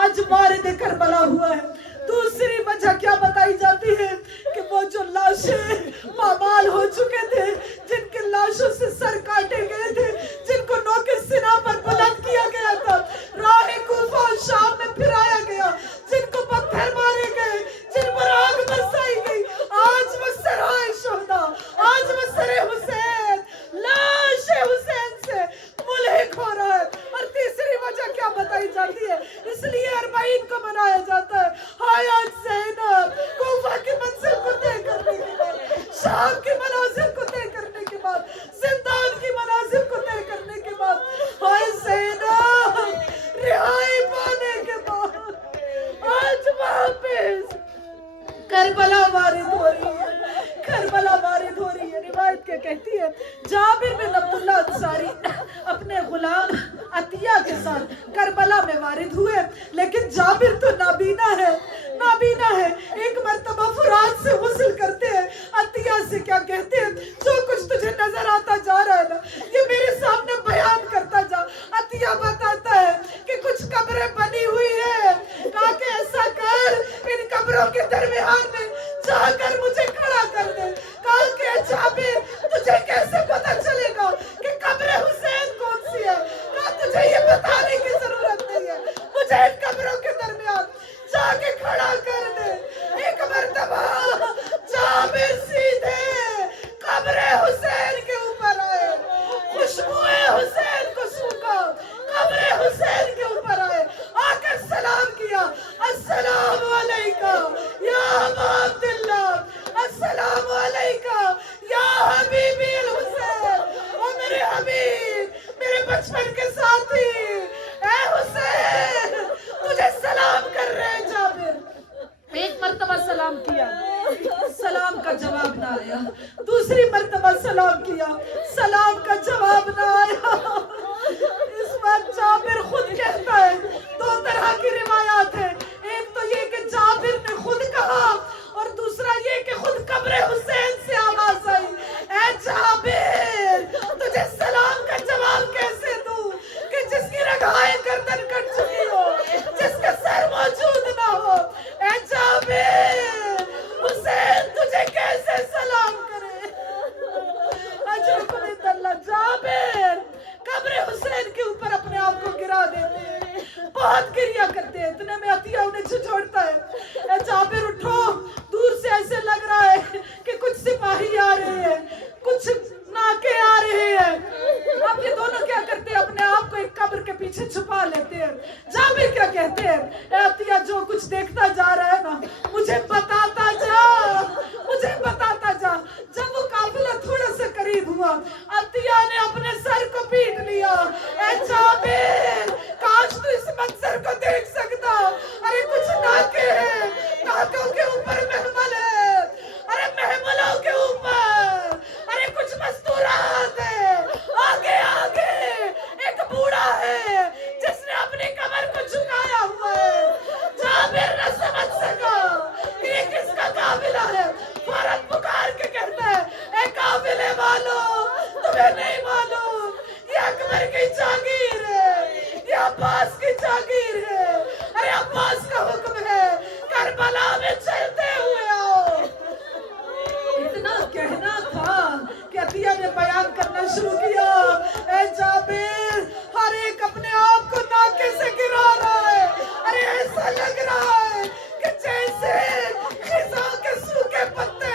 آج وارد کربلا ہوا ہے. دوسری وجہ کیا بتائی جاتی ہے کہ وہ جو لاشیں پامال ہو چکے تھے، جن کے لاشوں سے سر کاٹے گئے تھے، جن کو نوک سینہ پر بلند کیا گیا تھا، راہ کوفہ اور شام میں پھرایا گیا، جن کو پتھر مارے گئے، جن پر آگ برسائی گئی، آج وہ سرائے شہداء، آج وہ سر حسین، لاش حسین سے ملحق ہو رہا ہے. اور تیسری وجہ کیا بتائی جاتی ہے؟ اس لیے 40 کو منایا جاتا ہے. حیات زینب کوفہ کی منزل کو طے کرنے کے بعد، شام کی منازل کو طے کرنے کے بعد، زندان کی منازل کو طے کرنے کے بعد، ہائے زینب رہائی پانے کے بعد آج واپس کربلا وارد ہو رہی ہے. کربلا وارد ہو رہی ہے. روایت کیا کہتی ہے؟ جابر بن عبداللہ انصاری اپنے غلام عطیہ کے ساتھ کربلا میں وارد ہوئے، لیکن جابر تو نابینا ہے. ایک مرتبہ فرات سے غسل کرتے ہیں، عطیہ سے کیا کہتے ہیں؟ جو کچھ تجھے نظر آتا جا رہا ہے نا، یہ میرے سامنے بیان کرتا جا. عطیہ بتاتا ہے کہ کچھ قبریں بنی ہوئی ہیں. کہا کہ ایسا کر، ان قبروں کے درمیان میں جا کر مجھے کھڑا کر دے. کہا کہ جابر تجھے کیسے پتہ چلے گا کہ قبر حسین کون سی ہے؟ کہا تجھے یہ بتانے کی ضرورت نہیں ہے، مجھے ان قبروں کے درمیان جا کے کھڑا کر دے. ایک مرتبہ جابر سیدھے قبر حسین کے اوپر آئے، خوشبوئے حسین کو سونگا، قبر حسین کے اوپر آئے، آ کر سلام کیا. السلام علیکہ یا ابا عبداللہ، السلام علیکہ یا حبیبی الحسین. او میرے حبیب، میرے بچپن کے ساتھی، اے حسین تجھے سلام کر رہے ہیں. جابر ایک مرتبہ سلام کیا، سلام کا جواب نہ آیا. دوسری مرتبہ سلام کیا، سلام کا جواب نہ آیا. اس وقت جابر خود کہتا ہے، 2 طرح کی روایات ہیں. کہا، اور دوسرا یہ کہ خود قبر حسین سے آواز آئی، اے جابر تجھے سلام کا جواب کیسے دوں کہ جس کی رگائیں گردن کٹ چکی ہو، جس کا سر موجود نہ ہو؟ اے جابر حسین تجھے کیسے سلام کرے؟ اجرکم عند اللہ۔ جابر قبر حسین کے اوپر اپنے آپ کو گرا دیتے ہیں، بہت گریا کرتے ہیں، اتنے میں عطیہ انہیں جھنجھوڑتا ہے، اے جابر اٹھو، دور سے ایسے لگ رہا ہے کہ کچھ سپاہی آ رہے ہیں، کچھ ناکے آ رہے ہیں۔ اب یہ دونوں کیا کرتے ہیں؟ اپنے آپ کو ایک قبر کے پیچھے چھپا لیتے ہیں۔ جابر کیا کہتے ہیں؟ اے عطیہ جو کچھ دیکھتا جا رہا ہے نا، مجھے بتاتا جا، مجھے بتاتا جا۔ جب وہ قافلہ تھوڑا سا قریب ہوا، عطیہ نے اپنے سر کو پیٹ لیا، اے جابر کاش تو اس منظر کو دیکھ سکتا، ارے کچھ ناکے ہیں، ناکوں کے اوپر محمل ہے، ارے محملوں کے اوپر ارے کچھ مستورات ہے، آگے آگے ایک بوڑھا ہے جس نے اپنی کمر کو جھکایا ہوا ہے۔ جابر نہ سمجھ سکا کہ یہ کس کا قافلہ ہے، فوراً پکار کے کہتا ہے، اے قافلے والوں تمہیں نہیں معلوم یہ اکبر کی جاگیر ہے، یہ عباس کی جاگیر ہے، ارے عباس کا حکم ہے کربلا میں چلتے ہوئے آؤ۔ اتنا کہنا تھا کہ عطیہ نے بیان کرنا شروع کیا، اے جابر ہر ایک اپنے آپ کو ناکے سے گرا رہا ہے، ارے ایسا لگ رہا ہے کہ جیسے خزاں کے سوکھے پتے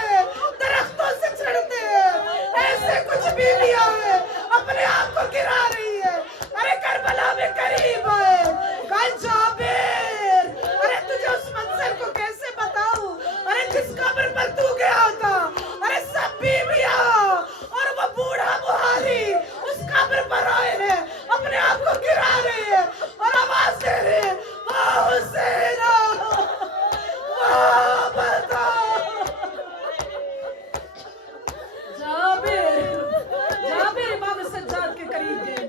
درختوں سے چڑھتے ہیں، ایسے کچھ بیویاں ہیں اپنے آپ کو گرا رہی ہے۔ ارے کربلا میں قریب آئے، کہا جابر ارے تجھے اس منظر کو کیسے بتاؤں، ارے جس قبر پر تو گیا تھا، ارے سب بیویاں اور وہ بوڑھا بہاری اس قبر پر آئے ہیں، اپنے آپ کو گرا رہے ہیں اور آواز دے رہے ہیں، واہ حسین واہ بتا۔ جابر امام سجاد کے قریب گئے،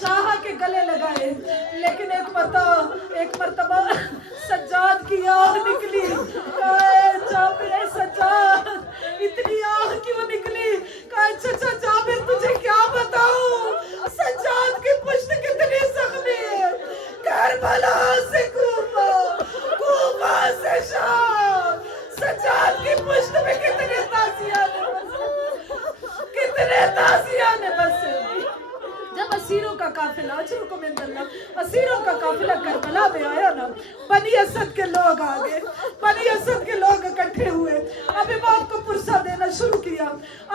چاہا کے گلے لگائے، لیکن ایک مرتبہ سجاد کی آہ نکلی، کہا اے جابر اے سجاد اتنی آہ کیوں نکلی؟ کہا چچا جابر تجھے کیا بتاؤں، سجاد کی پشت کتنی زخمی ہے، کربلا سے کوفہ، کوفہ سے شام، سجاد کی پشت میں کتنے تازیانے بسے۔ جب اسیروں کا قافلہ اجرکم عند اللہ، اسیروں کا قافلہ کربلا میں آیا نا، بنی اسد کے لوگ آگے، بنی اسد کے لوگ اکٹھے ہوئے، اب امام کو پرسہ دینا شروع کیا۔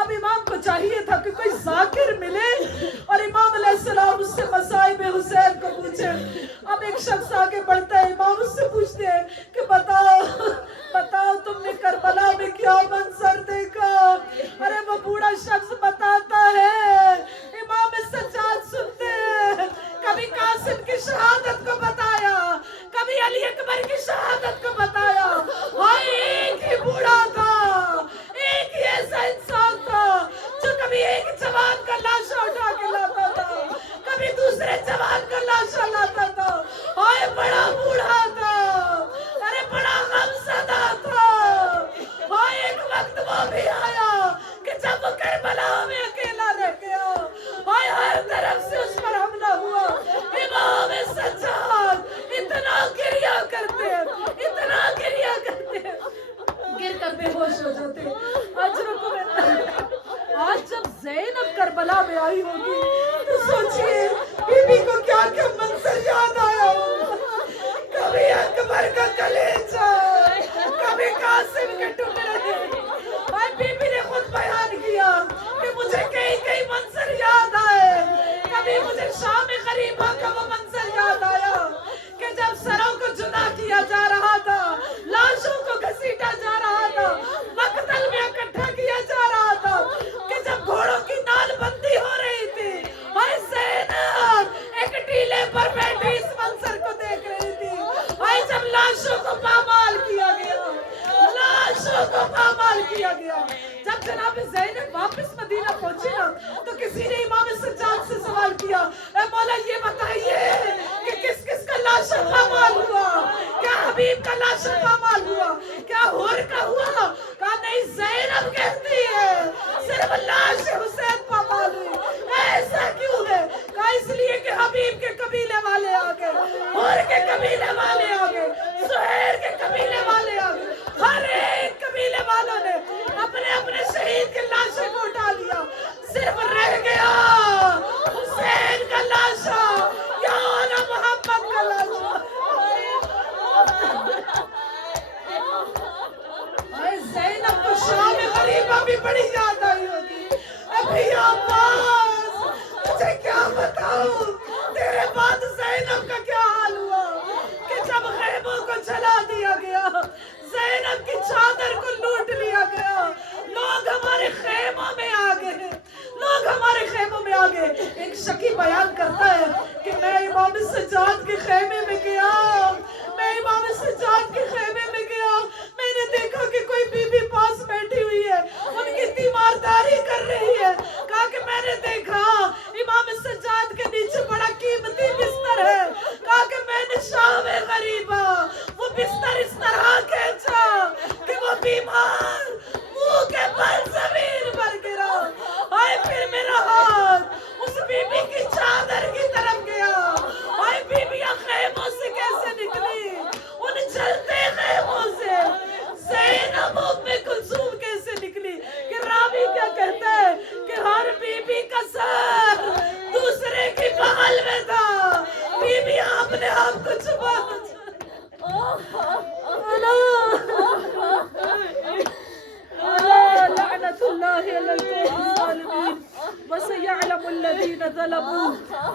اب امام کو چاہیے تھا کہ کوئی ذاکر ملے اور امام علیہ السلام اس سے مصائب حسین کو پوچھے۔ اب ایک شخص آگے بڑھتا ہے، امام اس سے پوچھتے ہیں کہ بتاؤ تم نے کربلا میں کیا منظر دیکھا؟ ارے وہ بوڑھا شخص بتاتا ہے، امام سجاد سنتے ہیں، کبھی قاسم کی شہادت کو بتایا، کبھی علی اکبر کی شہادت کو بتایا، ہاں ایک ہی بوڑھا تھا، ایک ہی ایسا انسان تھا جو کبھی ایک جوان کا لاشا اٹھا کے لاتا تھا، کبھی دوسرے جوان کا لاشا لاتا تھا، ہائے بڑا بوڑھا تھا، ارے بڑا غمزدہ تھا، ہاں ایک وقت وہ بھی آیا کہ جب وہ کربلا میں اکیلا رہ گیا، ہائے ہر طرف سے اس پر حملہ ہوا، امام سجاد اتنا گریہ کرتے ہیں، اتنا گریہ کرتے ہیں، گر کر بے ہوش ہو جاتے ہیں۔ آج جب زینب کربلا میں آئی ہوگی تو سوچئے بی بی کو کیا کیا منظر یاد آیا ہوگا، کبھی اکبر کا کلیجہ، کبھی قاسم کے ٹکڑے، اور بی بی نے خود بیان کیا کہ مجھے کئی منظر یاد آئے، کبھی مجھے شام غریبہ کا وہ منظر یاد آیا کہ جب سروں کو جدا کیا جا رہا تھا، لاشوں کو گھسیٹا جا رہا تھا، مقتل میں اکٹھا کیا جا رہا تھا، کہ جب گھوڑوں کی نال بندی ہو رہی تھی، ہائے زینب ایک ٹیلے پر بیٹھی اس منظر کو دیکھ رہی تھی، ہائے جب لاشوں کو پامال کیا گیا، لاشوں کو پامال کیا گیا۔ جب جناب زینب واپس مدینہ پہنچی نا تو کسی نے امام سجاد سے سوال کیا، اے مولا یہ بتائیے کہ کس کس کا لاشا پامال ہوا، کیا حبیب کا لاشا پامال ہوا، کیا ہور کا ہوا، کہا نہیں زینب کہتی ہے صرف لاش حسین پا مالی. ایسا کیوں ہے؟ کہا اس لیے کہ حبیب کے قبیلے والے آ گئے، ہور کے قبیلے والے آ گئے، زہیر کے قبیلے والے آ گئے. ہر ایک قبیلے والوں نے اپنے اپنے شہید کے لاشیں کو اٹھا لیا، صرف رہ گیا حسین کا لاشا، یا اولا محمد کا لاشا. زینب کو شام غریبہ بھی بڑی یاد آئی ہوگی. ابھی عباس مجھے کیا بتاؤں تیرے بعد زینب کا کیا حال ہوا کہ جب خیموں کو جلا دیا گیا، زینب کی چادر کو لوٹ لیا گیا، لوگ ہمارے خیموں میں آ گئے، لوگ ہمارے خیموں میں آ گئے. ایک شکی بیان کرتا ہے کہ میں امام سجاد کے خیمے میں گیا، میں امام سجاد کے خیمے میں گیا، میں نے دیکھا کہ کوئی بی بی پاس بیٹھی ہوئی ہے، ان کی تیمارداری کر رہی ہے. کہا کہ میں نے دیکھا امام سجاد کے نیچے بڑا قیمتی بستر ہے. کہا کہ میں نے شام غریبہ وہ بستر اس طرح کھینچا کہ وہ بیمار منہ کے بل زمین پر گرا. آئے پھر میرا ہاتھ اس بی بی کی چادر کی طرف گیا. آئے بیبیاں خیموں سے کیسے نکلی، ان جلتے خیموں سے. زینب ام کلثوم کیسے نکلی کہ راوی کیا کہتا ہے کہ ہر بی بی کا سر دوسرے کی بغل میں تھا. بیبیاں اپنے آپ کو چھپا لعنت اللہ علی الظالمین وسيعلم الذين ظلموا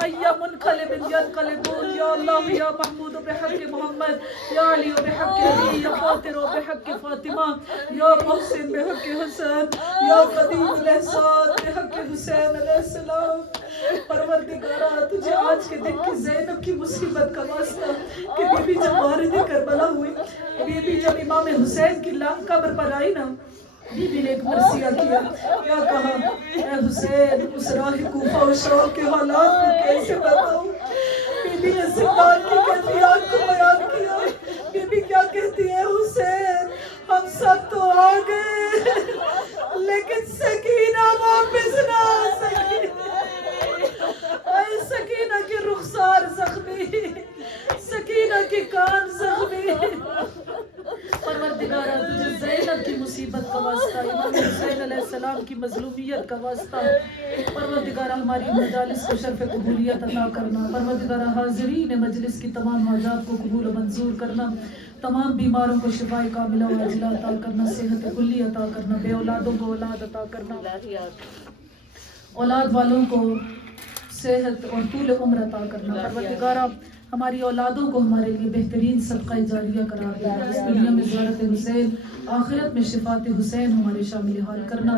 أي منقلب ينقلبون. یا اللہ یا محمود بحق محمد، یا علی بحق علی، یا فاطر بحق فاطمہ، یا محسن بحق حسین، یا قدیم الاحسان بحق حسین علیہ السلام. پروردگارہ تجھے آج کے دن کی زینب کی مصیبت کا واسطہ کہ بی بی جب وارد کربلا ہوئی، بی بی جب امام حسین کی قبر پر آئی نا، بی بی نے ایک مرثیہ کیا. کیا کہا؟ اے حسین اس راہ کوفہ و شام کے حالات کو کیسے بتاؤں؟ بی بی نے زندان کی کیفیات کو بیان کیا. بی بی کیا کہتی ہے؟ حسین ہم سب تو آ گئے لیکن سکینہ واپس نہ آ سکی. اے سکینہ کے رخسار زخمی، سکینہ کے کان زخمی. پروردگارہ تجھے زینب کی مصیبت کا واسطہ، امام حسین علیہ السلام کی مظلومیت کا واسطہ، پروردگارہ ہماری مجالس کو شرف قبولیت عطا کرنا. پروردگارہ حاضرین مجلس کی تمام حاجات کو قبول و منظور کرنا. تمام بیماروں کو شفاء کاملہ و عاجلہ عطا کرنا، صحت کلی عطا کرنا، بے اولادوں کو اولاد عطا کرنا، اولاد والوں کو صحت اور طول عمر عطا کرنا. پروردگارہ ہماری اولادوں کو ہمارے لیے بہترین صدقہ جاریہ قرار دینا. اس دنیا میں زیارت حسین، آخرت میں شفاعت حسین ہمارے شامل حال کرنا.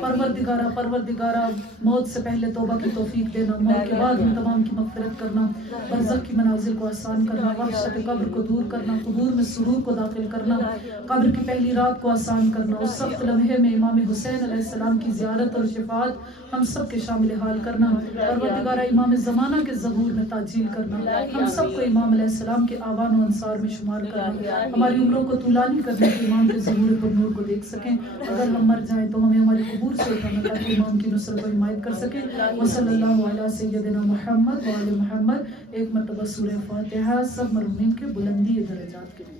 پروردگارہ موت سے پہلے توبہ کی توفیق دینا، موت کے بعد ہم تمام کی مغفرت کرنا، برزخ کی منازل کو آسان کرنا، وحشت قبر کو دور کرنا، قبور میں سرور کو داخل کرنا، قبر کی پہلی رات کو آسان کرنا. اس سخت لمحے میں امام حسین علیہ السلام کی زیارت اور شفاعت ہم سب کے شامل حال کرنا. پروردگارہ امام زمانہ کے ظہور میں تعجیل کرنا، ہم سب کو امام علیہ السلام کے آوان و انصار میں شمار کرنا. ہماری عمروں کو طولانی کرنے کے امام کے ظہور پر نور کو دیکھ سکیں. اگر ہم مر جائیں تو ہمیں ہماری قبور سے اٹھانا تاکہ امام کی نصرت و حمایت کر سکیں. وصلی اللہ علیہ سیدنا محمد وآل محمد. ایک مرتبہ سورہ فاتحہ سب مرحومین کے بلندی درجات کے لیے.